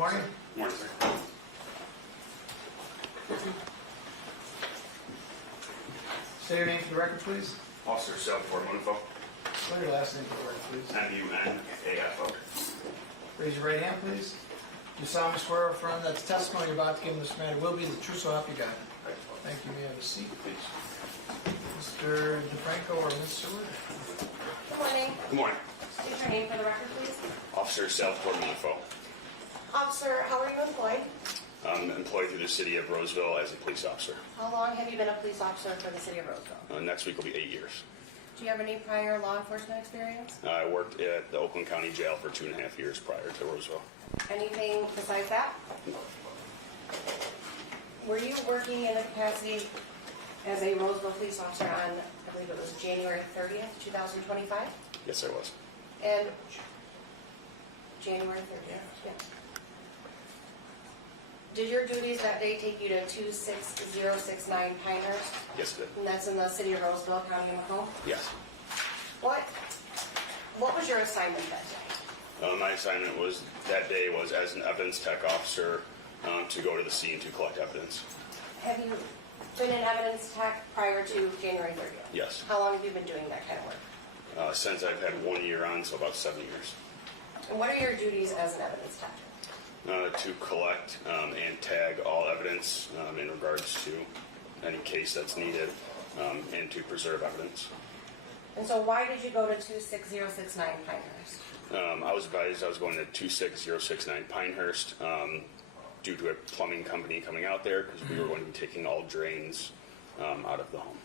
morning. Good morning, sir. Say your name for the record, please. Officer Salvatore Munafo, Spell your last name for the record, please. M-U-N-A-F-O. Raise your right hand, please. Do solemnly swear or affirm that the testimony you're about to give in this matter will be the truth, so help you God. Thank you. May I have a seat? Please. Mr. DeFranco or Ms. Seward? Good morning. Good morning. State your name for the record, please. Officer Salvatore Munafo. Officer, how are you employed? I'm employed through the city of Roseville as a police officer. How long have you been a police officer for the city of Roseville? Next week will be 8 years. Do you have any prior law enforcement experience? I worked at the Oakland County Jail for 2.5 years prior to Roseville. Anything besides that? Were you working in a capacity as a Roseville police officer on, I believe it was January 30th, 2025? Yes, I was. And January 30th, yeah. Did your duties that day take you to 26069 Pinehurst? Yes, I did. And that's in the city of Roseville, County of Macomb? Yes. What was your assignment that day? My assignment was that day was as an evidence tech officer to go to the scene to collect evidence. Have you been in evidence tech prior to January 30th? Yes. How long have you been doing that kind of work? Since I've had 1 year on, so about 7 years. And what are your duties as an evidence tech? To collect and tag all evidence in regards to any case that's needed and to preserve evidence. And so why did you go to 26069 Pinehurst? I was advised I was going to 26069 Pinehurst due to a plumbing company coming out there because we were going to be taking all drains out of the home.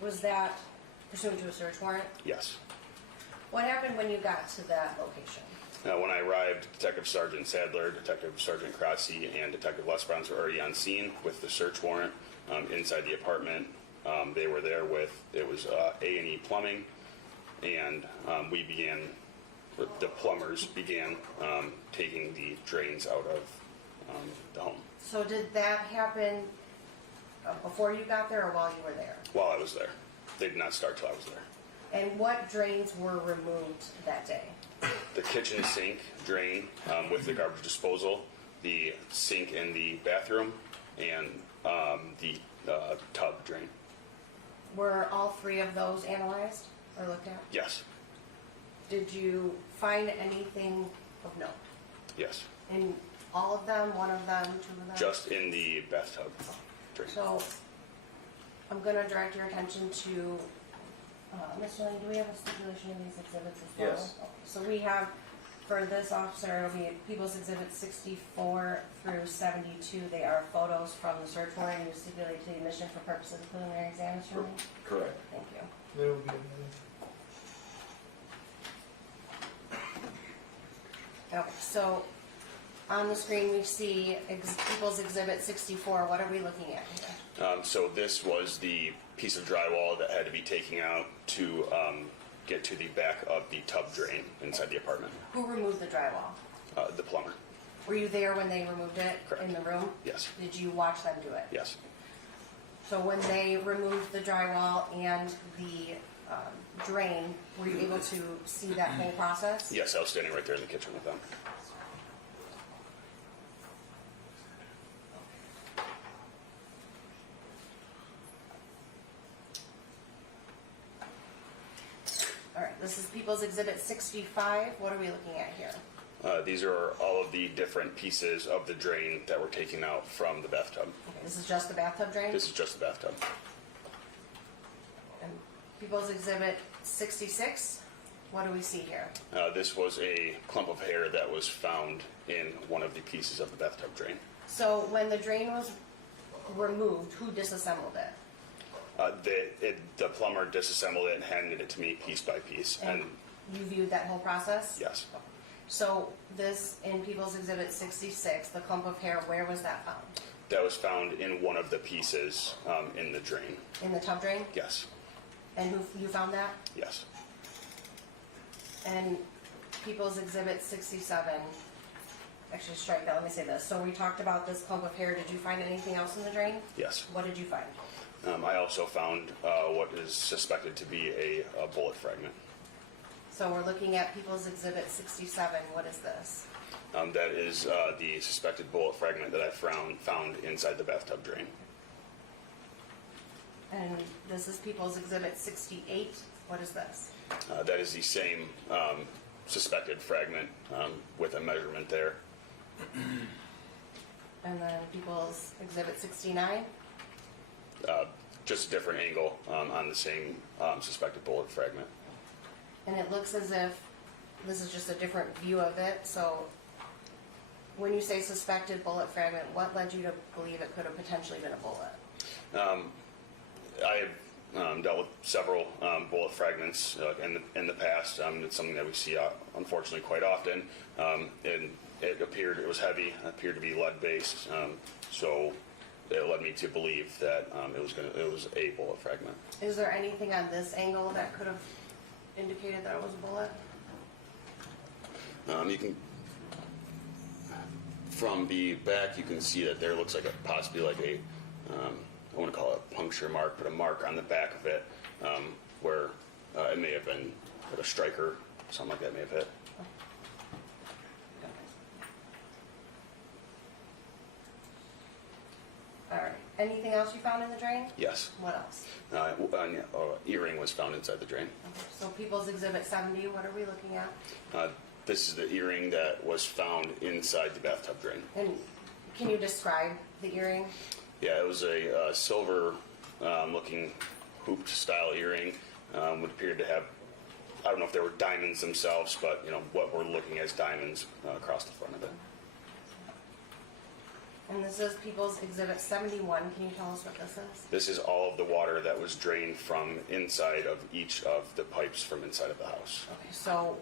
Was that pursuant to a search warrant? Yes. What happened when you got to that location? When I arrived, Detective Sergeant Sadler, Detective Sergeant Crossi, and Detective Les Browns were already on scene with the search warrant inside the apartment. They were there with, it was A&E Plumbing, and the plumbers began taking the drains out of the home. So did that happen before you got there or while you were there? While I was there. They did not start till I was there. And what drains were removed that day? The kitchen sink drain with the garbage disposal, the sink in the bathroom, and the tub drain. Were all three of those analyzed or looked at? Yes. Did you find anything of note? Yes. In all of them, one of them, two of them? Just in the bathtub drain. So I'm going to direct your attention to, Mr. Lane, do we have a stipulation of these exhibits as well? Yes. Okay. So we have, for this officer, it'll be People's Exhibit 64 through 72. They are photos from the search warrant. You stipulate to the admission for purposes of preliminary exam, Mr. Lane? Correct. Thank you. There will be another. Okay, so on the screen we see People's Exhibit 64. What are we looking at here? So this was the piece of drywall that had to be taken out to get to the back of the tub drain inside the apartment. Who removed the drywall? The plumber. Were you there when they removed it? Correct. In the room? Yes. Did you watch them do it? Yes. So when they removed the drywall and the drain, were you able to see that whole process? Yes, I was standing right there in the kitchen with them. All right, this is People's Exhibit 65. What are we looking at here? These are all of the different pieces of the drain that were taken out from the bathtub. Okay, this is just the bathtub drain? This is just the bathtub. And People's Exhibit 66. What do we see here? This was a clump of hair that was found in one of the pieces of the bathtub drain. So when the drain was removed, who disassembled it? The plumber disassembled it and handed it to me piece by piece. And you viewed that whole process? Yes. So this, in People's Exhibit 66, the clump of hair, where was that found? That was found in one of the pieces in the drain. In the tub drain? Yes. And you found that? Yes. And People's Exhibit 67, actually strike that, let me say this. So we talked about this clump of hair. Did you find anything else in the drain? Yes. What did you find? I also found what is suspected to be a bullet fragment. So we're looking at People's Exhibit 67. What is this? That is the suspected bullet fragment that I found inside the bathtub drain. And this is People's Exhibit 68. What is this? That is the same suspected fragment with a measurement there. And then People's Exhibit 69. Just a different angle on the same suspected bullet fragment. And it looks as if this is just a different view of it. So when you say suspected bullet fragment, what led you to believe it could have potentially been a bullet? I have dealt with several bullet fragments in the past. It's something that we see unfortunately quite often. And it was heavy, appeared to be lead based. So it led me to believe that it was a bullet fragment. Is there anything on this angle that could have indicated that it was a bullet? You can, from the back, you can see that there looks like possibly like a, I want to call it a puncture mark, but a mark on the back of it where it may have been like a striker, something like that may have hit. All right. Anything else you found in the drain? Yes. What else? An earring was found inside the drain. Okay. So People's Exhibit 70, what are we looking at? This is the earring that was found inside the bathtub drain. And can you describe the earring? Yeah, it was a silver looking hooped style earring. Would appear to have, I don't know if they were diamonds themselves, but what we're looking as diamonds across the front of it. And this is People's Exhibit 71. Can you tell us what this is? This is all of the water that was drained from inside of each of the pipes from inside of the house. Okay, so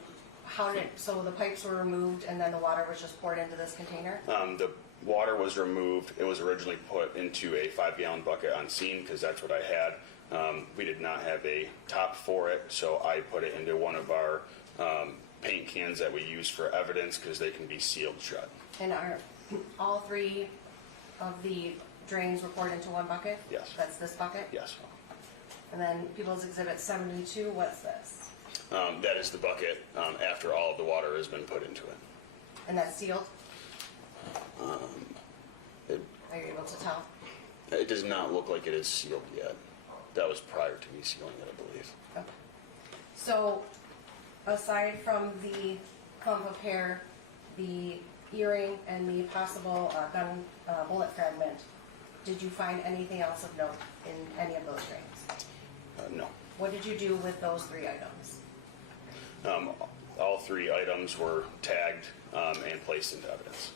so the pipes were removed and then the water was just poured into this container? The water was removed. It was originally put into a 5-gallon bucket on scene because that's what I had. We did not have a top for it, so I put it into one of our paint cans that we use for evidence because they can be sealed shut. And are all three of the drains were poured into one bucket? Yes. That's this bucket? Yes. And then People's Exhibit 72, what's this? That is the bucket after all of the water has been put into it. And that's sealed? It, Are you able to tell? it does not look like it is sealed yet. That was prior to me sealing it, I believe. Okay. So, aside from the clump of hair, the earring, and the possible gun bullet fragment, did you find anything else of note in any of those drains? No. What did you do with those 3 items? All 3 items were tagged and placed into evidence.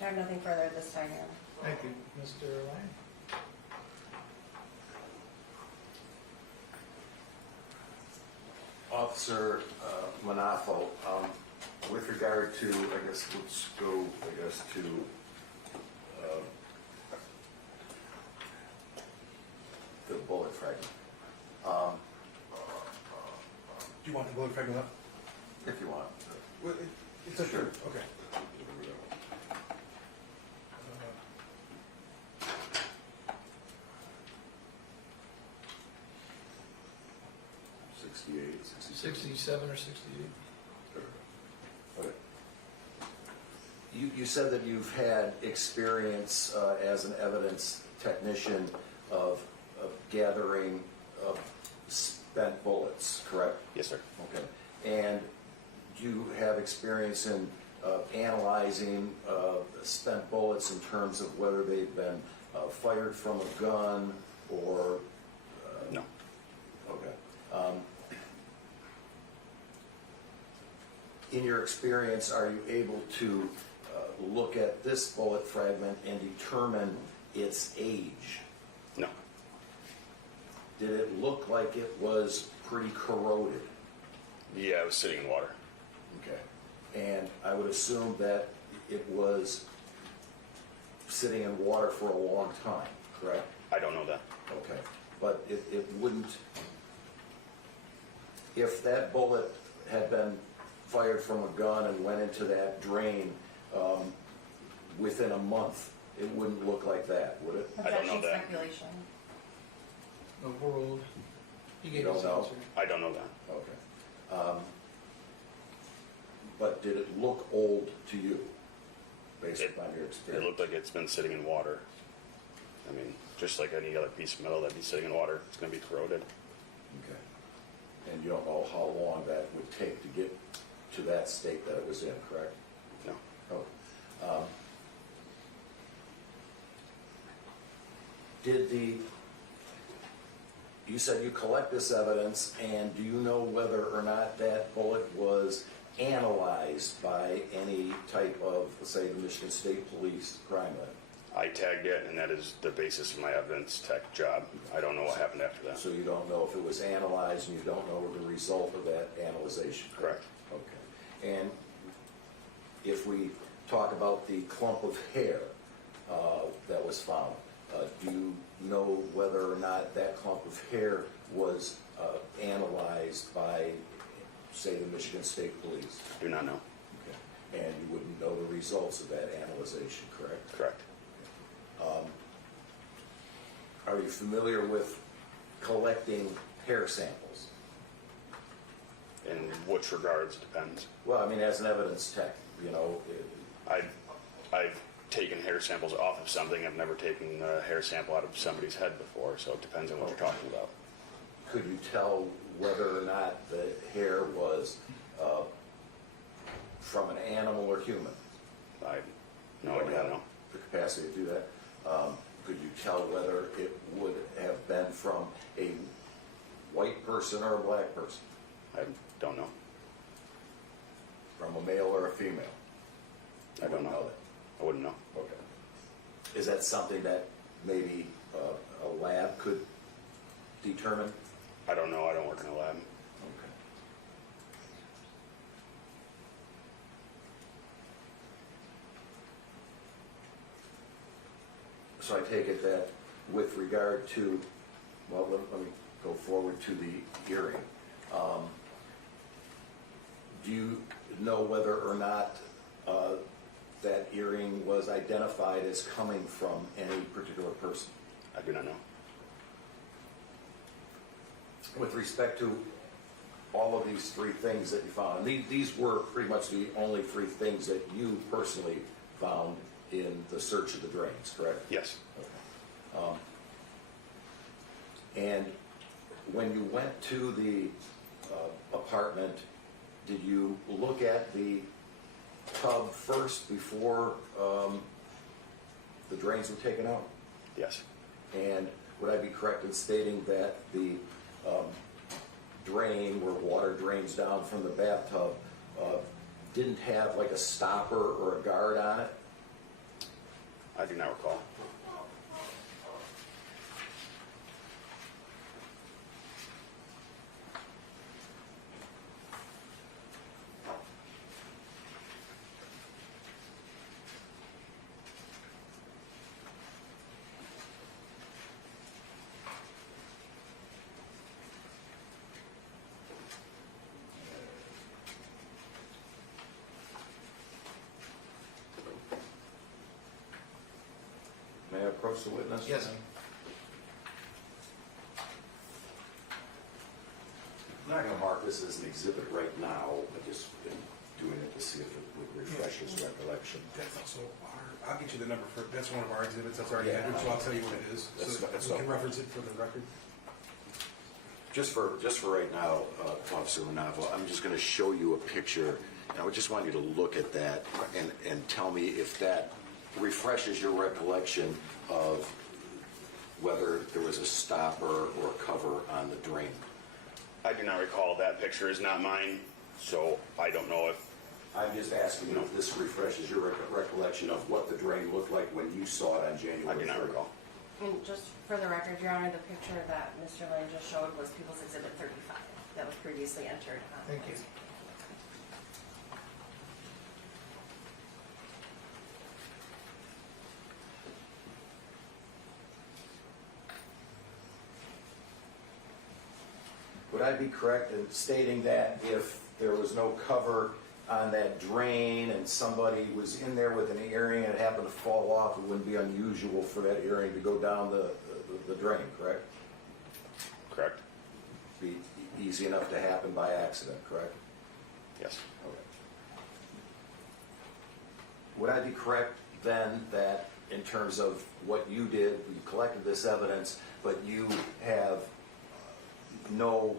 I have nothing further at this time, Aaron. Thank you. Mr. Lyon? Officer Munafo, with regard to, I guess, let's go, to the bullet fragment. Do you want the bullet fragment up? If you want. Well, it's up Sure. here. Okay. 68, 67 or 68? Okay. You said that you've had experience as an evidence technician of gathering spent bullets, correct? Yes, sir. Okay. And you have experience in analyzing spent bullets in terms of whether they've been fired from a gun or... No. Okay. In your experience, are you able to look at this bullet fragment and determine its age? No. Did it look like it was pretty corroded? Yeah, it was sitting in water. Okay. And I would assume that it was sitting in water for a long time, correct? I don't know that. Okay. But it wouldn't, if that bullet had been fired from a gun and went into that drain within a month, it wouldn't look like that, would it? That's I don't know actually that. speculation. The world. He You gave don't his know? answer. I don't know that. Okay. But did it look old to you, based It- upon your It experience? looked like it's been sitting in water. I mean, just like any other piece of metal that'd be sitting in water, it's gonna be corroded. Okay. And you don't know how long that would take to get to that state that it was in, correct? No. Oh. You said you collect this evidence, and do you know whether or not that bullet was analyzed by any type of, let's say, the Michigan State Police crime lab? I tagged it, and that is the basis of my evidence tech job. I don't know what happened after that. So you don't know if it was analyzed, and you don't know the result of that analyzation? Correct. Okay. And if we talk about the clump of hair that was found, do you know whether or not that clump of hair was analyzed by, say, the Michigan State Police? Do not know. Okay. And you wouldn't know the results of that analyzation, correct? Correct. Are you familiar with collecting hair samples? In which regards depends. Well, I mean, as an evidence tech, you know, I've taken hair samples off of something. I've never taken a hair sample out of somebody's head before, so it depends on what you're talking about. could you tell whether or not the hair was from an animal or human? I no You don't idea. have No. the capacity to do that. Could you tell whether it would have been from a white person or a black person? I don't know. From a male or a female? I don't know. I wouldn't know. Okay. Is that something that maybe a lab could determine? I don't know. I don't work in a lab. Okay. So I take it that with regard to, well, let me go forward to the earring. Do you know whether or not that earring was identified as coming from any particular person? I do not know. With respect to all of these three things that you found, and these were pretty much the only three things that you personally found in the search of the drains, correct? Yes. Okay. And when you went to the apartment, did you look at the tub first before the drains were taken out? Yes. And would I be correct in stating that the drain where water drains down from the bathtub didn't have like a stopper or a guard on it? I do not recall. May I approach the witness? Yes. I'm not gonna mark this as an exhibit right now, I just been doing it to see if it would refresh his recollection. That's also our, I'll get you the number for, that's one of our exhibits, that's already Yeah. entered, so I'll tell you what it is. That's- So that's we can all. reference it for the record. Just for right now, Officer Munafo, I'm just gonna show you a picture, and I just want you to look at that and tell me if that refreshes your recollection of whether there was a stopper or a cover on the drain. I do not recall. That picture is not mine, so I don't know if. I'm just asking you if this refreshes your recollection of what the drain looked like when you saw it on January 3rd. I do not recall. And just for the record, Your Honor, the picture that Mr. Lane just showed was People's Exhibit 35 that was previously entered. Thank you. Would I be correct in stating that if there was no cover on that drain and somebody was in there with an earring and it happened to fall off, it wouldn't be unusual for that earring to go down the drain, correct? Correct? Be easy enough to happen by accident, correct? Yes. Okay. would I be correct then that in terms of what you did, you collected this evidence, but you have no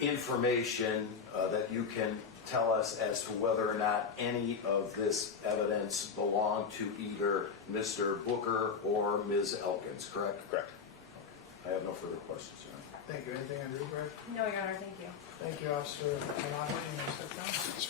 information that you can tell us as to whether or not any of this evidence belonged to either Mr. Booker or Ms. Elkins, correct? Correct. I have no further questions, Your Honor. Thank you. Anything on your part? No, Your Honor, thank you. Thank you, Officer Munafo. You may step down.